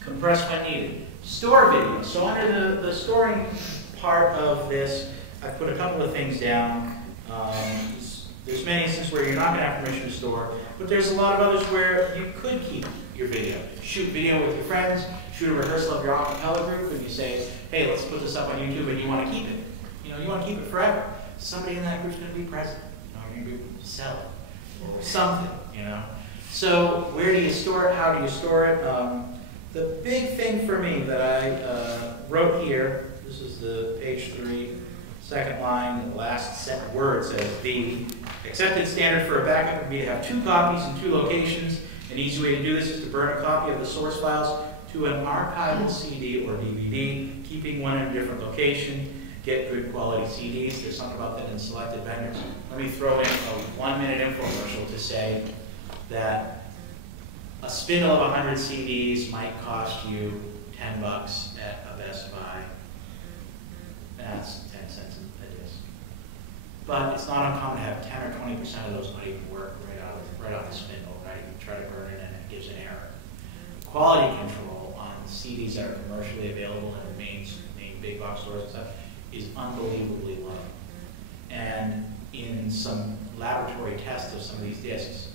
Compress when needed. Store video. So under the storing part of this, I've put a couple of things down. There's many instances where you're not going to have permission to store, but there's a lot of others where you could keep your video. Shoot video with your friends, shoot a rehearsal of your acapella group, and you say, hey, let's put this up on YouTube, and you want to keep it. You know, you want to keep it forever. Somebody in that group's going to be present. You know, you're going to sell it or something, you know. So where do you store it? How do you store it? The big thing for me that I wrote here, this is the page 3, second line, the last word says the accepted standard for a backup would be to have 2 copies in 2 locations. An easy way to do this is to burn a copy of the source files to an archival CD or DVD, keeping one in a different location. Get good quality CDs. There's something about that in selected vendors. Let me throw in a 1-minute infomercial to say that a spindle of 100 CDs might cost you $10 at a Best Buy. That's 10 cents a disc. But it's not uncommon to have 10 or 20% of those not even work right out the spindle, right? You try to burn it and it gives an error. Quality control on CDs that are commercially available in the main big box stores and stuff is unbelievably low. And in some laboratory tests of some of these discs,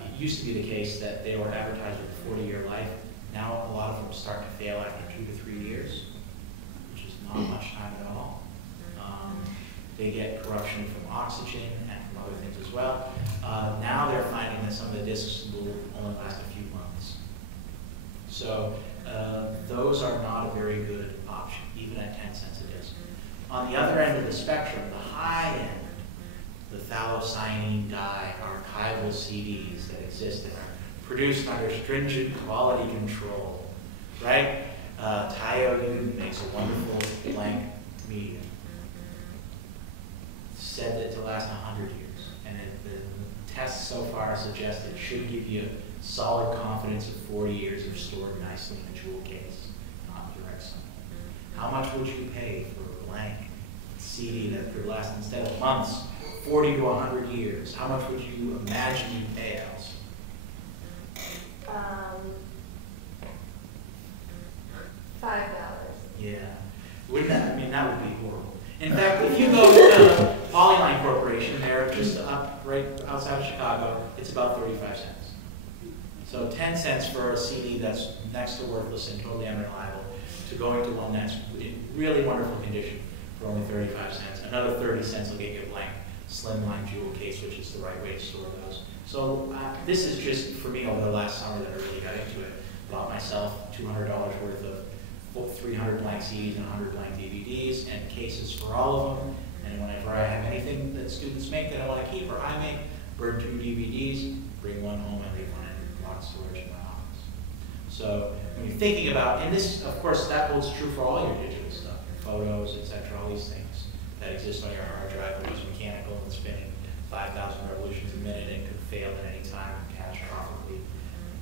it used to be the case that they were advertised with a 40-year life. Now a lot of them start to fail after 2 to 3 years, which is not much time at all. They get corruption from oxygen and from other things as well. Now they're finding that some of the discs will only last a few months. So those are not a very good option, even at 10 cents a disc. On the other end of the spectrum, the high end, the phthalocyanine dye archival CDs that exist that are produced under stringent quality control, right? Taiyo makes a wonderful blank medium. Said that to last 100 years, and the tests so far suggest it should give you solid confidence of 40 years if stored nicely in a jewel case, not direct sample. How much would you pay for a blank CD that could last, instead of months, 40 to 100 years? How much would you imagine you'd pay, Alice? $5. Yeah. Wouldn't that, I mean, that would be horrible. In fact, if you go to Polyline Corporation, they're just up right outside of Chicago, it's about 35 cents. So 10 cents for a CD that's next to worthless and totally unreliable, to going to one that's in really wonderful condition for only 35 cents. Another 30 cents will get you a blank slimline jewel case, which is the right way to store those. So this is just, for me, over the last summer that I really got into it. Bought myself $200 worth of 300 blank CDs and 100 blank DVDs and cases for all of them. And whenever I have anything that students make that I want to keep or I make, burn 2 DVDs, bring one home and leave one in locked storage in my office. So when you're thinking about, and this, of course, that holds true for all your digital stuff, your photos, etc., all these things that exist on your hard drive, which is mechanical and spinning 5,000 revolutions a minute and could fail at any time and catastrophically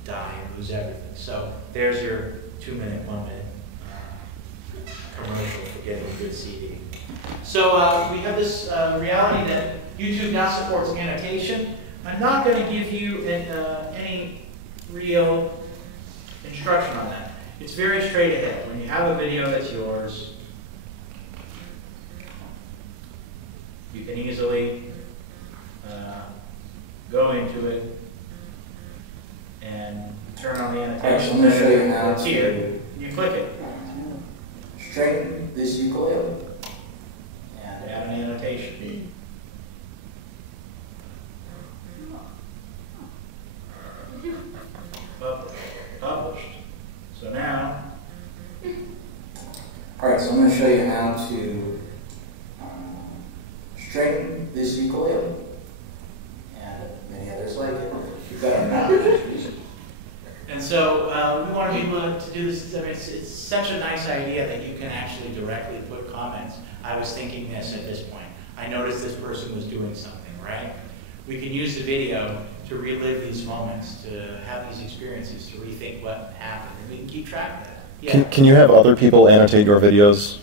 die and lose everything. So there's your 2-minute, 1-minute commercial for getting a good CD. So we have this reality that YouTube now supports annotation. I'm not going to give you any real instruction on that. It's very straight ahead. When you have a video that's yours, you can easily go into it and turn on the annotation. I'm going to show you how it's here. You click it. Straighten this ukulele. And add an annotation. Published. So now. Alright, so I'm going to show you how to straighten this ukulele. And many others like it. You've got a mouse. And so we want to be able to do this. I mean, it's such a nice idea that you can actually directly put comments. I was thinking this at this point. I noticed this person was doing something, right? We can use the video to relive these moments, to have these experiences, to rethink what happened, and we can keep track of that. Yeah. Can you have other people annotate your videos?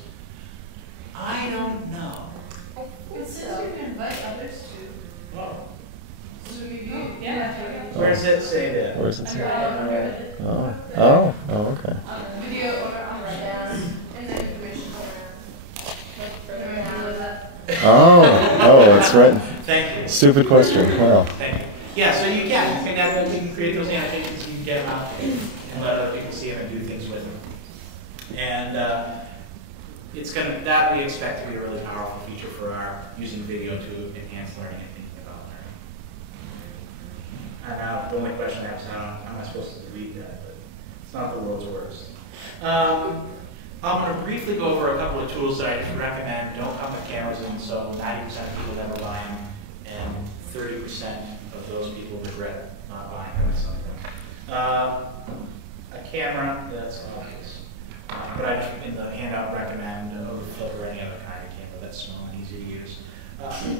I don't know. It says you can invite others to. Oh. So you yeah. Where it does it say that? Where does it say? Oh, okay. Video order on right down, and then information order. Further down. Oh, it's right. Thank you. Stupid question. Wow. Thank you. Yeah, so you can create those annotations, you can get them out and let other people see them and do things with them. And that we expect to be a really powerful feature for our using video to enhance learning and thinking about learning. And now the only question I have is how am I supposed to delete that? But it's not the world's worst. I'm going to briefly go over a couple of tools that I just recommend. Don't come with cameras in, so 90% of people never buy them, and 30% of those people regret not buying them at some point. A camera, that's obvious. But I just, in the handout, recommend a flip or any other kind of camera that's small and easy to use.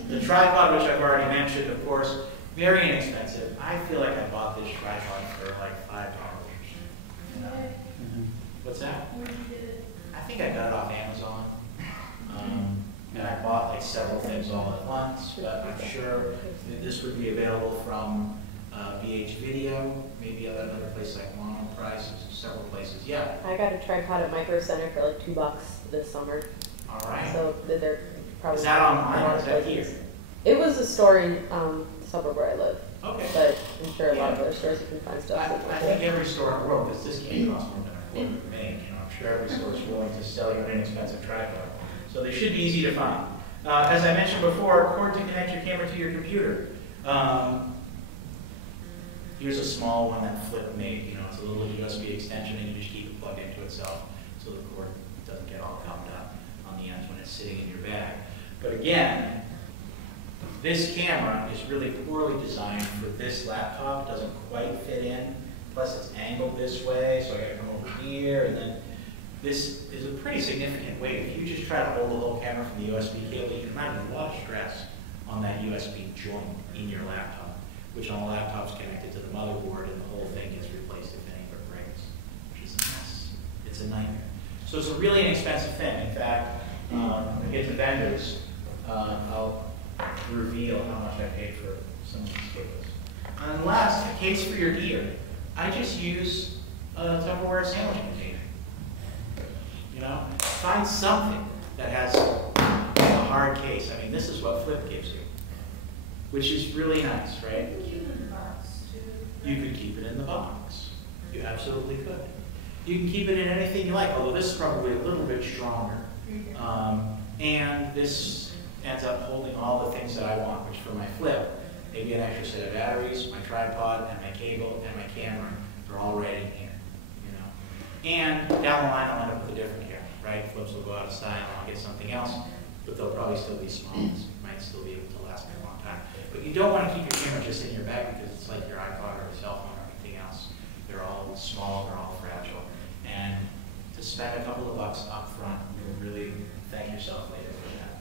The tripod, which I've already mentioned, of course, very inexpensive. I feel like I bought this tripod for like $5. You know? What's that? I think I got it off Amazon. And I bought like several things all at once, but I'm sure that this would be available from VH Video, maybe another place like Mono Price, several places. Yeah. I got a tripod at Micro Center for like $2 this summer. All right. So they're probably. Is that online or is that here? It was a store in the suburb where I live. Okay. But I'm sure a lot of other stores you can find stuff. I think every store in the world, because this can't cost more than a quarter to make. You know, I'm sure every store is willing to sell you an inexpensive tripod. So they should be easy to find. As I mentioned before, cord to connect your camera to your computer. Here's a small one that Flip made. You know, it's a little USB extension, and you just keep it plugged into itself, so the cord doesn't get all gummed up on the ends when it's sitting in your bag. But again, this camera is really poorly designed for this laptop. It doesn't quite fit in. Plus, it's angled this way, so I got to come over here, and then this is a pretty significant weight. If you just try to hold the whole camera from the USB cable, you can imagine a lot of stress on that USB joint in your laptop, which on a laptop's connected to the motherboard, and the whole thing gets replaced if any of it breaks, which is a mess. It's a nightmare. So it's a really inexpensive thing. In fact, when I get to vendors, I'll reveal how much I paid for some of these cables. And last, a case for your gear. I just use a Tupperware sandwich container. You know, find something that has a hard case. I mean, this is what Flip gives you, which is really nice, right? You could keep it in the box. You absolutely could. You can keep it in anything you like, although this is probably a little bit stronger. And this ends up holding all the things that I want, which for my Flip, maybe an extra set of batteries, my tripod, and my cable, and my camera, they're all right in here. You know? And down the line, I'll end up with a different camera, right? Flips will go out of style, and I'll get something else, but they'll probably still be small. It might still be able to last me a long time. But you don't want to keep your camera just in your bag because it's like your iPod or a cell phone or anything else. They're all small, they're all fragile. And to spend a couple of bucks up front, you'll really thank yourself later for that.